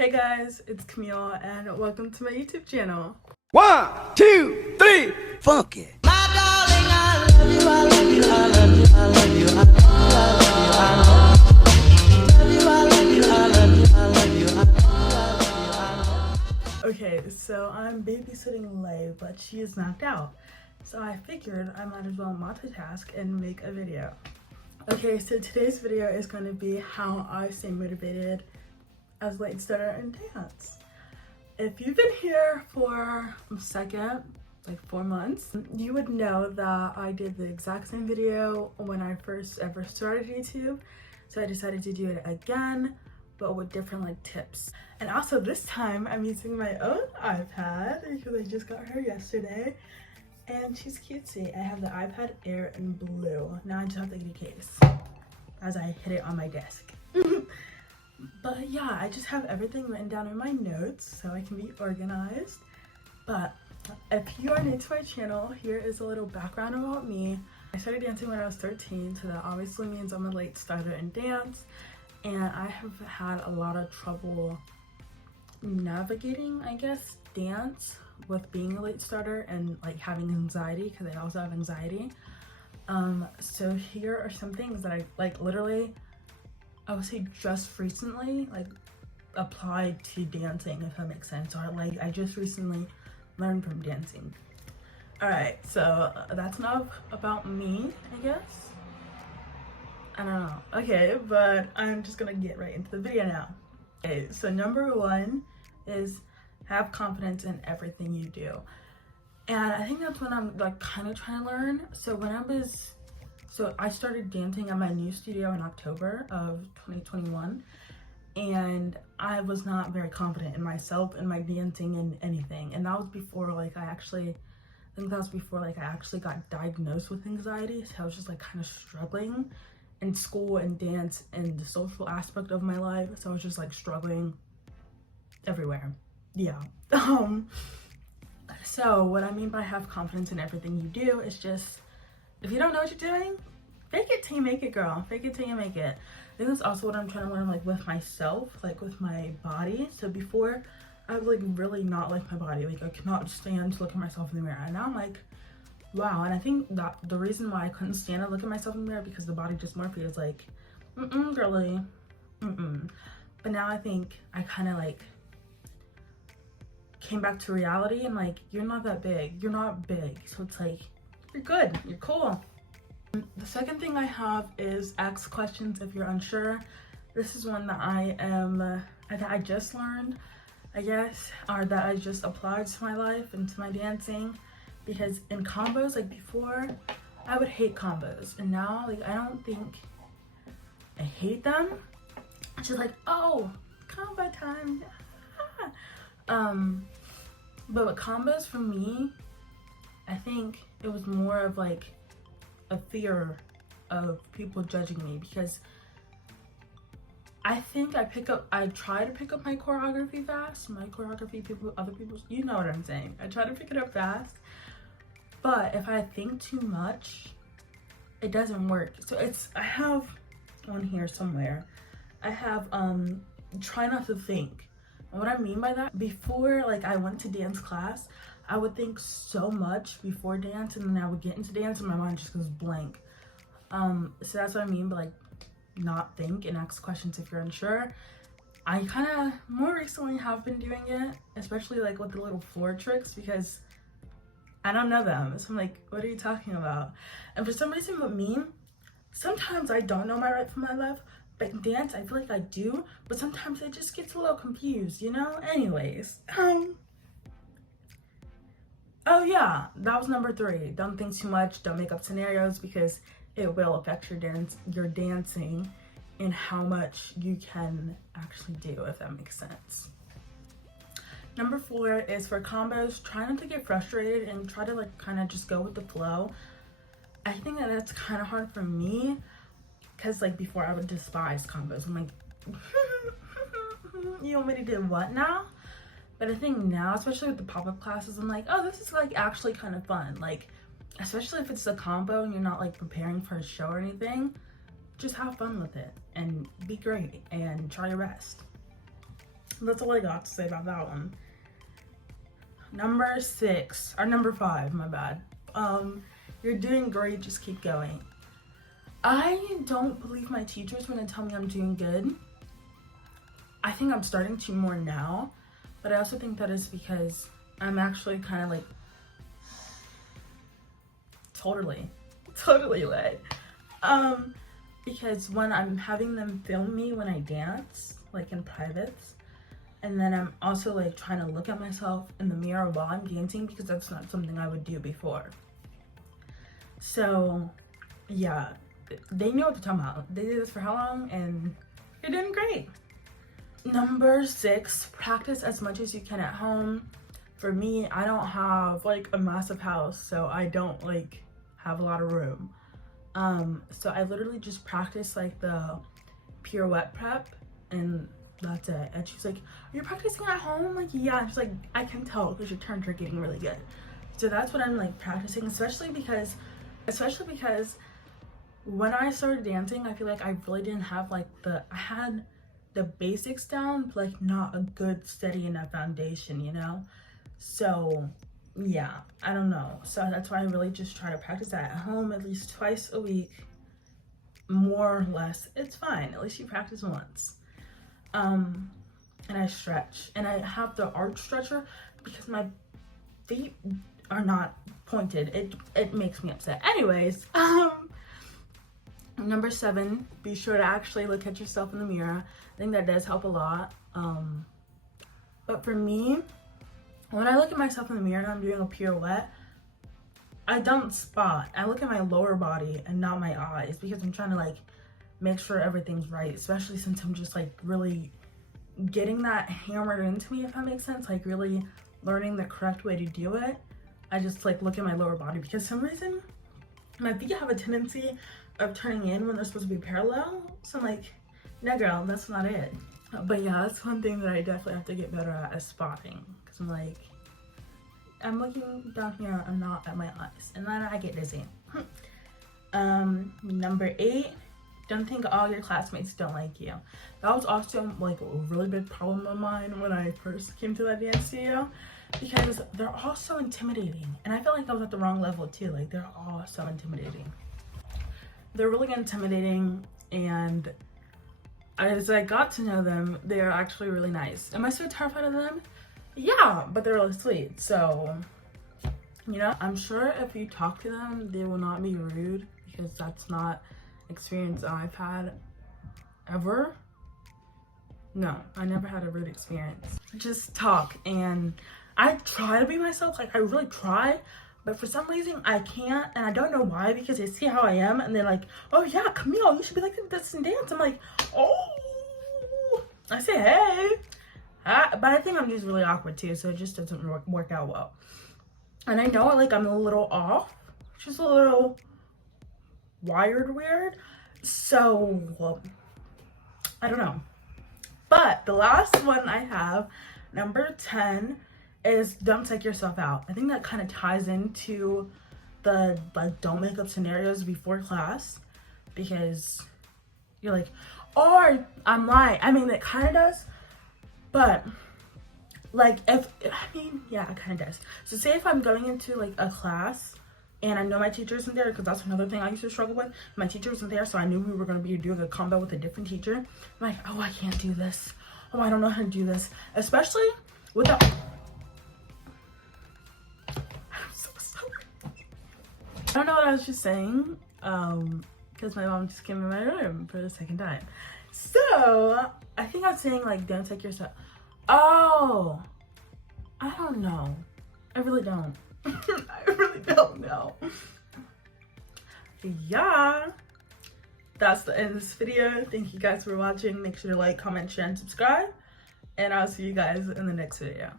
Hey guys, it's Kamille and welcome to my YouTube channel. 1, 2, 3, funky. My darling, I love you, I love you, I love you, I love you, I love you, I love you, I love you, I love you, I love you, I love you. Okay, so I'm babysitting Lay, but she is knocked out. So I figured I might as well multitask and make a video. Okay, so today's video is going to be how I stay motivated as a late starter in dance. If you've been here for a second, like 4 months, you would know that I did the exact same video when I first ever started YouTube. So I decided to do it again, but with different like tips. And also this time I'm using my own iPad because I just got her yesterday. And she's cutesy. I have the iPad Air in blue. Now I just have to get a case as I hit it on my desk. But yeah, I just have everything written down in my notes so I can be organized. But if you are new to my channel, here is a little background about me. I started dancing when I was 13, so that obviously means I'm a late starter in dance. And I have had a lot of trouble navigating, I guess, dance with being a late starter and like having anxiety, because I also have anxiety. So here are some things that I like literally, I would say just recently like applied to dancing, if that makes sense, or like I just recently learned from dancing. All right, so that's enough about me, I guess. I don't know. Okay, but I'm just gonna get right into the video now. Okay, so number one is have confidence in everything you do. And I think that's what I'm like kind of trying to learn. So I started dancing at my new studio in October of 2021, and I was not very confident in myself and my dancing and anything. And that was before like I actually got diagnosed with anxiety. So I was just like kind of struggling in school and dance and the social aspect of my life. So I was just like struggling everywhere. Yeah. So what I mean by have confidence in everything you do is just, if you don't know what you're doing, fake it till you make it, girl. Fake it till you make it. I think that's also what I'm trying to learn, like with myself, like with my body. So before, I would like really not like my body. Like I could not stand to look at myself in the mirror. And now I'm like, wow. And I think that the reason why I couldn't stand to look at myself in the mirror because the body dysmorphia is like, girly, But now I think I kind of like came back to reality and like, you're not that big. You're not big. So it's like, you're good. You're cool. The second thing I have is ask questions if you're unsure. This is one that I just learned, I guess, or that I just applied to my life and to my dancing. Because in combos, like before, I would hate combos. And now, like, I don't think I hate them. It's just like, oh, combo time. But with combos for me, I think it was more of like a fear of people judging me, because I think I try to pick up my choreography fast. Other people's, you know what I'm saying. I try to pick it up fast, but if I think too much, it doesn't work. So I have one here somewhere. I have try not to think. And what I mean by that, before like I went to dance class, I would think so much before dance, and then I would get into dance and my mind just goes blank. So that's what I mean by like not think and ask questions if you're unsure. I kind of more recently have been doing it, especially like with the little floor tricks, because I don't know them. So I'm like, what are you talking about? And for some reason with me, sometimes I don't know my right from my left, but in dance I feel like I do, but sometimes it just gets a little confused, you know? Anyways, oh yeah, that was number 3. Don't think too much, don't make up scenarios, because it will affect your dancing and how much you can actually do, if that makes sense. Number 4 is for combos, try not to get frustrated and try to like kind of just go with the flow. I think that that's kind of hard for me, because like before I would despise combos. I'm like, you want me to do what now? But I think now, especially with the pop-up classes, I'm like, oh, this is like actually kind of fun. Like, especially if it's a combo and you're not like preparing for a show or anything, just have fun with it and be great and try your best. That's all I got to say about that one. Number 6, or number 5, my bad. You're doing great, just keep going. I don't believe my teachers when they tell me I'm doing good. I think I'm starting to more now, but I also think that is because I'm actually kind of like totally lit. Because when I'm having them film me when I dance, like in privates, and then I'm also like trying to look at myself in the mirror while I'm dancing, because that's not something I would do before. So yeah, they know what they're talking about. They did this for how long, and you're doing great. Number 6, practice as much as you can at home. For me, I don't have like a massive house, so I don't like have a lot of room. So I literally just practice like the pirouette prep, and that's it. And she's like, are you practicing at home? I'm like, yeah. And she's like, I can tell because your turns are getting really good. So that's what I'm like practicing, especially because when I started dancing, I feel like I really didn't have like I had the basics down, but like not a good steady enough foundation, you know? So yeah, I don't know. So that's why I really just try to practice that at home at least twice a week, more or less. It's fine, at least you practice once. And I stretch, and I have the arch stretcher because my feet are not pointed. It makes me upset. Anyways, number 7, be sure to actually look at yourself in the mirror. I think that does help a lot. But for me, when I look at myself in the mirror and I'm doing a pirouette, I don't spot. I look at my lower body and not my eyes, because I'm trying to like make sure everything's right, especially since I'm just like really getting that hammered into me, if that makes sense, like really learning the correct way to do it. I just like look at my lower body, because for some reason my feet have a tendency of turning in when they're supposed to be parallel. So I'm like, no girl, that's not it. But yeah, that's one thing that I definitely have to get better at, is spotting, because I'm like, I'm looking down here, I'm not at my eyes, and then I get dizzy. Number 8, don't think all your classmates don't like you. That was also like a really big problem of mine when I first came to that dance studio, because they're all so intimidating, and I feel like I was at the wrong level too. Like, they're all so intimidating. They're really intimidating, and as I got to know them, they are actually really nice. Am I so terrified of them? Yeah, but they're really sweet. So, you know, I'm sure if you talk to them, they will not be rude, because that's not experience I've had ever. No, I never had a rude experience. Just talk, and I try to be myself. Like, I really try, but for some reason I can't, and I don't know why, because they see how I am and they're like, oh yeah, Kamille, you should be like this and dance. I'm like, oh, I say hey. But I think I'm just really awkward too, so it just doesn't work out well. And I know like I'm a little off, just a little weird. So, well, I don't know. But the last one I have, number 10, is don't take yourself out. I think that kind of ties into the like don't make up scenarios before class, because you're like, or I'm lying. I mean, it kind of does, but like yeah, it kind of does. So say if I'm going into like a class and I know my teacher isn't there, because that's another thing I used to struggle with. My teacher wasn't there, so I knew we were going to be doing a combo with a different teacher. I'm like, oh, I can't do this. Oh, I don't know how to do this. Especially with the... I'm so sorry. I don't know what I was just saying, because my mom just came in my room for the second time. So, I think I'm saying, like, don't take yourself... Oh! I don't know. I really don't. I really don't know. Yeah, that's the end of this video. Thank you guys for watching. Make sure to like, comment, share, and subscribe, and I'll see you guys in the next video.